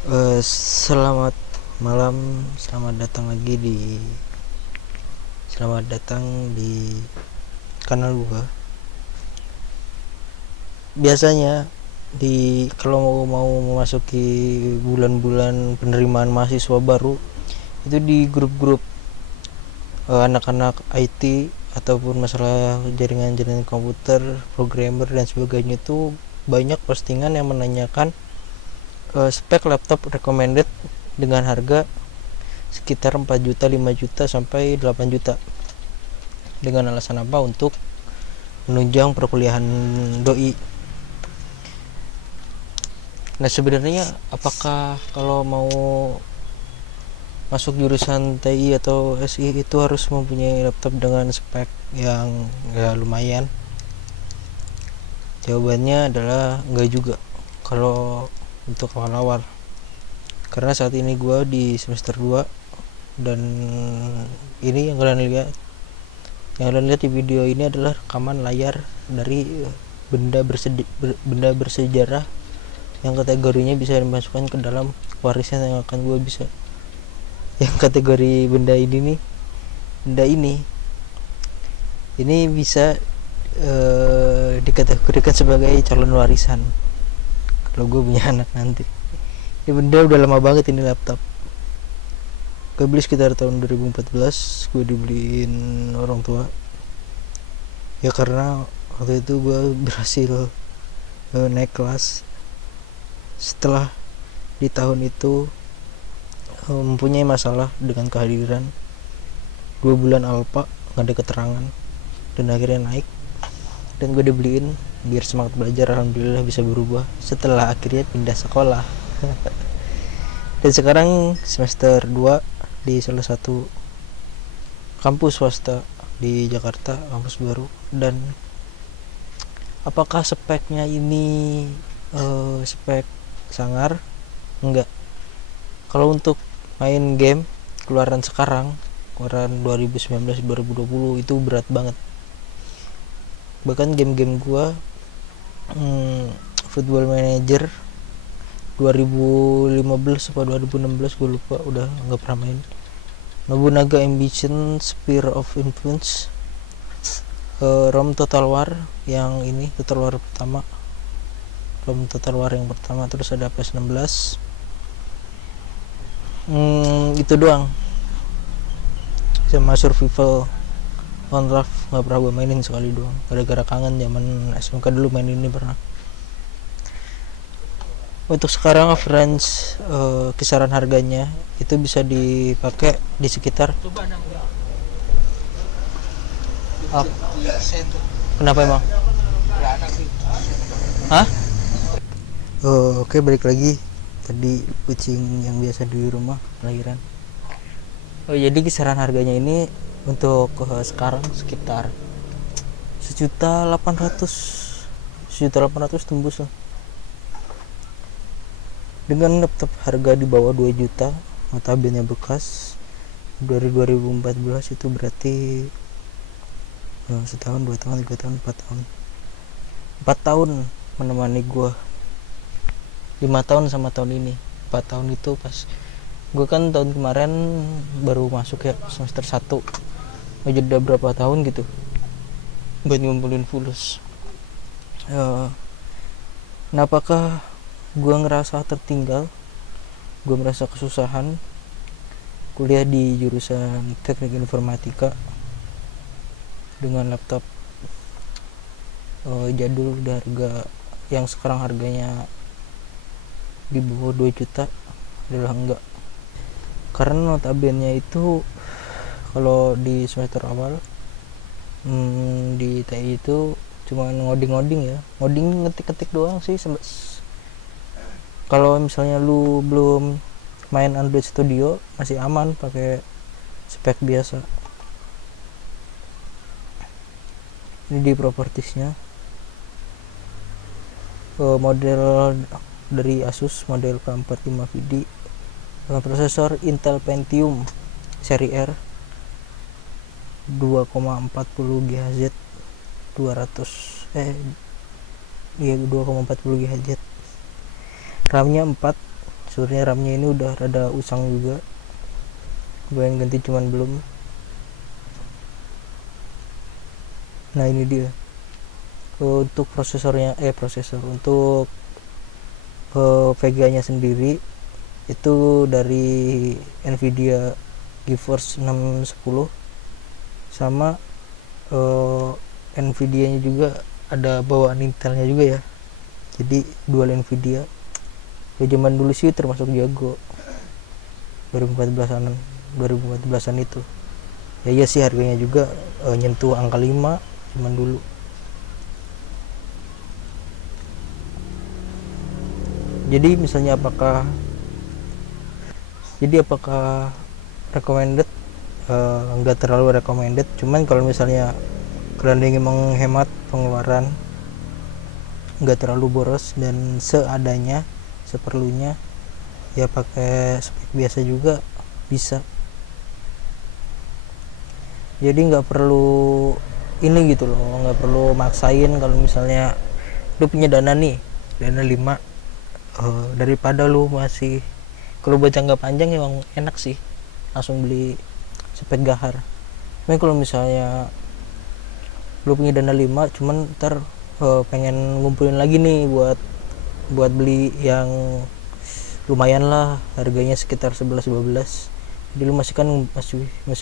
Selamat malam, selamat datang di kanal gua. Biasanya kalau mau memasuki bulan-bulan penerimaan mahasiswa baru itu di grup-grup anak-anak IT ataupun masalah jaringan-jaringan komputer, programmer dan sebagainya itu banyak postingan yang menanyakan spek laptop recommended dengan harga sekitar 4 juta, 5 juta sampai 8 juta. Dengan alasan apa? Untuk menunjang perkuliahan doi. Nah, sebenarnya apakah kalau mau masuk jurusan TI atau SI itu harus mempunyai laptop dengan spek yang ya lumayan? Jawabannya adalah enggak juga kalau untuk awal-awal. Karena saat ini gue di semester 2 dan ini yang kalian lihat di video ini adalah rekaman layar dari benda bersejarah yang kategorinya bisa dimasukkan ke dalam warisan yang akan gue bisa, yang kategori benda ini bisa dikategorikan sebagai calon warisan kalau gue punya anak nanti. Ini benda udah lama banget, ini laptop gue beli sekitar tahun 2014. Gue dibeliin orang tua ya karena waktu itu gue berhasil naik kelas. Setelah di tahun itu mempunyai masalah dengan kehadiran 2 bulan alpa, nggak ada keterangan, dan akhirnya naik dan gue dibeliin biar semangat belajar. Alhamdulillah bisa berubah setelah akhirnya pindah sekolah. Dan sekarang semester 2 di salah satu kampus swasta di Jakarta, kampus baru. Dan apakah speknya ini spek sangar? Enggak. Kalau untuk main game keluaran 2019-2020 itu berat banget. Bahkan game-game gua Football Manager 2015 atau 2016 gue lupa, udah nggak pernah main. Nobunaga Ambition, Sphere of Influence, ROM Total War yang ini, ROM Total War yang pertama, terus ada PS16. Itu doang. Sama Survival Onraf nggak pernah gue mainin, sekali doang, gara-gara kangen zaman SMK dulu main ini pernah. Untuk sekarang reference kisaran harganya itu bisa dipakai di sekitar kenapa emang? Hah? Oke, balik lagi tadi kucing yang biasa di rumah lahiran. Jadi kisaran harganya ini untuk sekarang sekitar 1.800.000 tembus lah. Dengan laptop harga di bawah 2 juta, notabene bekas dari 2014, itu berarti setahun, 2 tahun, 3 tahun, 4 tahun menemani gue. 5 tahun sama tahun ini. 4 tahun itu pas gue kan tahun kemarin baru masuk ya semester 1, jeda berapa tahun gitu buat ngumpulin fulus. Nah, apakah gue ngerasa tertinggal, gue merasa kesusahan kuliah di jurusan teknik informatika dengan laptop jadul di harga yang sekarang harganya di bawah 2 juta? Adalah enggak. Karena notabene itu kalau di semester awal di TI itu cuma ngoding ya, ngoding ngetik-ngetik doang sih. Kalau misalnya lu belum main Android Studio masih aman pakai spek biasa. Ini di propertiesnya, model dari Asus model K45 VD dengan prosesor Intel Pentium seri R 2,40 GHz 2,40 GHz, RAM-nya 4 sebenarnya RAM-nya ini udah rada usang juga, gue yang ganti cuman belum. Nah ini dia untuk untuk VGA nya sendiri itu dari Nvidia GeForce 610, sama Nvidia nya juga ada bawaan Intelnya juga ya, jadi dual Nvidia. Ya zaman dulu sih termasuk jago 2014an itu ya. Iya sih harganya juga nyentuh angka 5 zaman dulu. Jadi misalnya apakah recommended? Enggak terlalu recommended, cuman kalau misalnya kalian ingin menghemat pengeluaran, enggak terlalu boros dan seadanya, seperlunya, ya pakai spek biasa juga bisa. Jadi nggak perlu ini gitu loh, nggak perlu maksain. Kalau misalnya lu punya dana 5, daripada lu masih, kalau buat jangka panjang emang enak sih langsung beli spek gahar. Tapi kalau misalnya lu punya dana 5 cuman ntar pengen ngumpulin lagi nih buat beli yang lumayan lah, harganya sekitar 11-12, jadi lu masih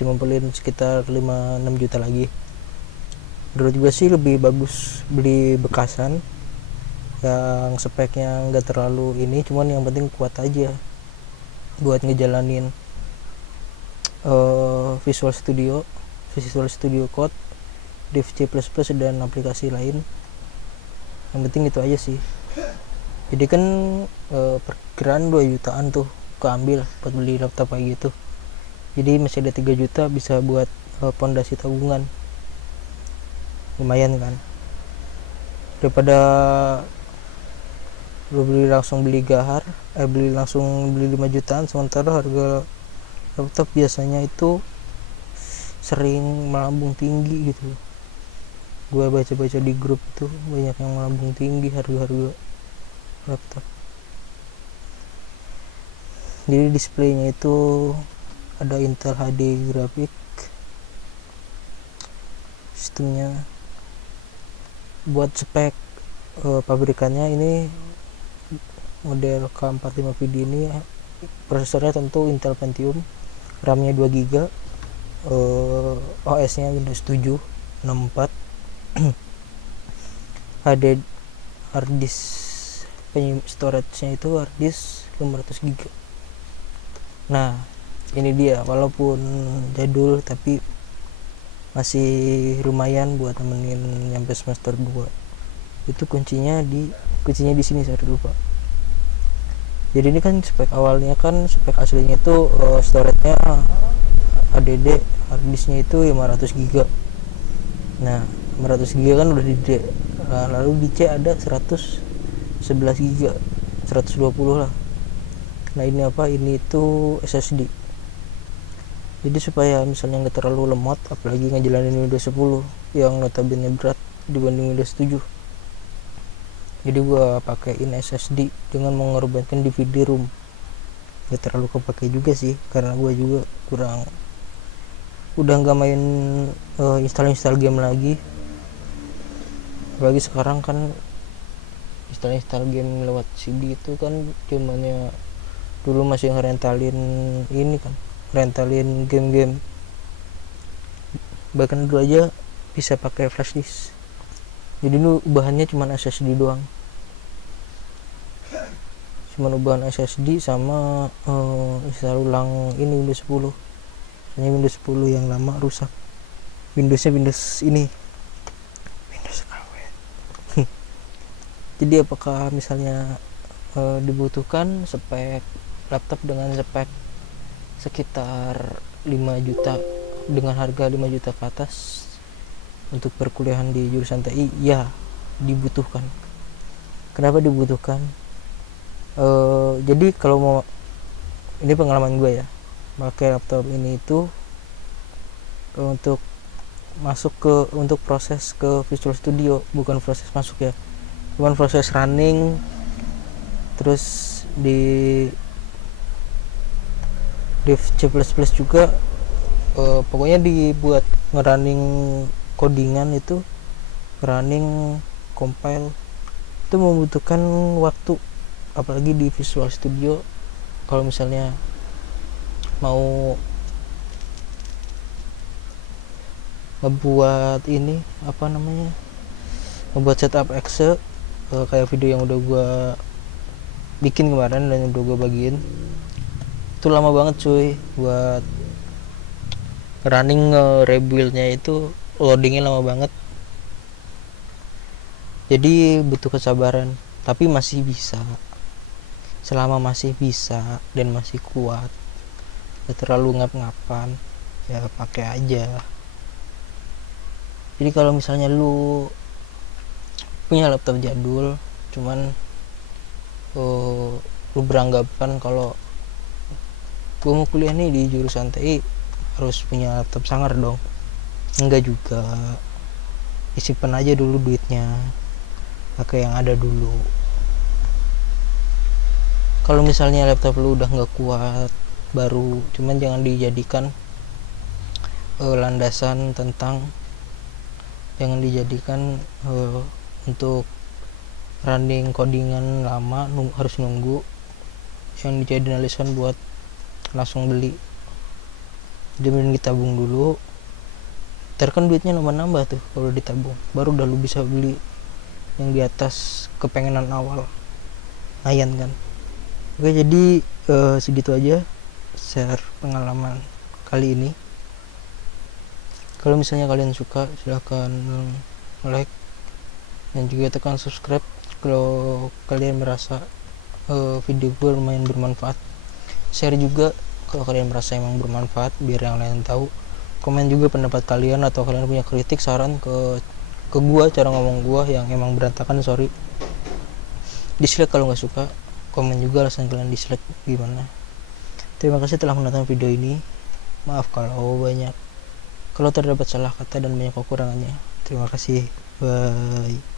ngumpulin sekitar 5-6 juta lagi. Menurut gue sih lebih bagus beli bekasan yang speknya nggak terlalu ini, cuman yang penting kuat aja buat ngejalanin Visual Studio Code, DaVinci++ dan aplikasi lain. Yang penting itu aja sih. Jadi kan perkiraan 2 jutaan tuh keambil buat beli laptop kayak gitu, jadi masih ada 3 juta bisa buat pondasi tabungan. Lumayan kan, daripada lu langsung beli 5 jutaan, sementara harga laptop biasanya itu sering melambung tinggi gitu. Gue baca-baca di grup itu banyak yang melambung tinggi harga laptop. Jadi displaynya itu ada Intel HD grafik, sistemnya buat spek pabrikannya ini model K45PD ini, prosesornya tentu Intel Pentium, RAM-nya 2 GB, OS-nya Windows 7 64, hard disk storage-nya itu hard disk 500 GB. Nah ini dia, walaupun jadul tapi masih lumayan buat nemenin nyampe semester 2. Itu kuncinya di sini, saya lupa. Jadi ini kan spek awalnya, kan spek aslinya itu storage-nya HDD, hard disk-nya itu 500 GB. Nah 500 GB kan udah di D, lalu di C ada 111 GB, 120 lah. Nah ini ini itu SSD. Jadi supaya misalnya nggak terlalu lemot, apalagi ngejalanin Windows 10 yang notabene berat dibanding Windows 7, jadi gua pakaiin SSD dengan mengorbankan DVD ROM. Nggak terlalu kepake juga sih, karena gua juga udah nggak main install game lagi. Apalagi sekarang kan install game lewat CD itu kan cumannya, dulu masih ngerentalin ini kan, rentalin game-game, bahkan dulu aja bisa pakai flash disk. Jadi lu bahannya cuma SSD doang, cuma ubahan SSD sama install ulang ini Windows 10. Soalnya Windows 10 yang lama rusak, Windows KW. Jadi apakah misalnya dibutuhkan spek laptop dengan spek sekitar 5 juta dengan harga 5 juta ke atas untuk perkuliahan di jurusan TI? Ya dibutuhkan. Kenapa dibutuhkan? Jadi kalau mau, ini pengalaman gue ya, pakai laptop ini itu untuk untuk proses ke Visual Studio, bukan proses masuk ya, bukan proses running terus di Dev C++ juga pokoknya dibuat ngerunning codingan itu, running compile itu membutuhkan waktu, apalagi di Visual Studio. Kalau misalnya mau ngebuat ini apa namanya, ngebuat setup exe kayak video yang udah gua bikin kemarin dan udah gua bagiin, itu lama banget cuy. Buat running rebuildnya itu loadingnya lama banget, jadi butuh kesabaran. Tapi masih bisa, selama masih bisa dan masih kuat, gak terlalu ngap-ngapan, ya pakai aja. Jadi kalau misalnya lu punya laptop jadul, cuman lu beranggapan kalau gue mau kuliah nih di jurusan TI harus punya laptop sangar dong, enggak juga. Disimpan aja dulu duitnya, pakai yang ada dulu. Kalau misalnya laptop lu udah nggak kuat, baru, cuman jangan dijadikan landasan tentang, jangan dijadikan untuk running codingan lama harus nunggu, yang dijadiin alasan buat langsung beli. Jadi mending ditabung dulu, ntar kan duitnya nambah-nambah tuh kalau ditabung, baru udah lu bisa beli yang di atas kepengenan awal. Lumayan kan. Oke, jadi segitu aja share pengalaman kali ini. Kalau misalnya kalian suka, silahkan like dan juga tekan subscribe kalau kalian merasa video gue lumayan bermanfaat. Share juga kalau kalian merasa emang bermanfaat, biar yang lain tahu. Komen juga pendapat kalian, atau kalian punya kritik, saran ke gua, cara ngomong gua yang emang berantakan, sorry. Dislike kalau nggak suka, komen juga alasan kalian dislike gimana. Terima kasih telah menonton video ini. Maaf kalau terdapat salah kata dan banyak kekurangannya. Terima kasih, bye.